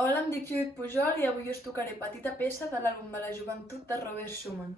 Hola, em dic Judit Pujol i avui us tocaré Petita peça de l'àlbum de la joventut de Robert Schumann.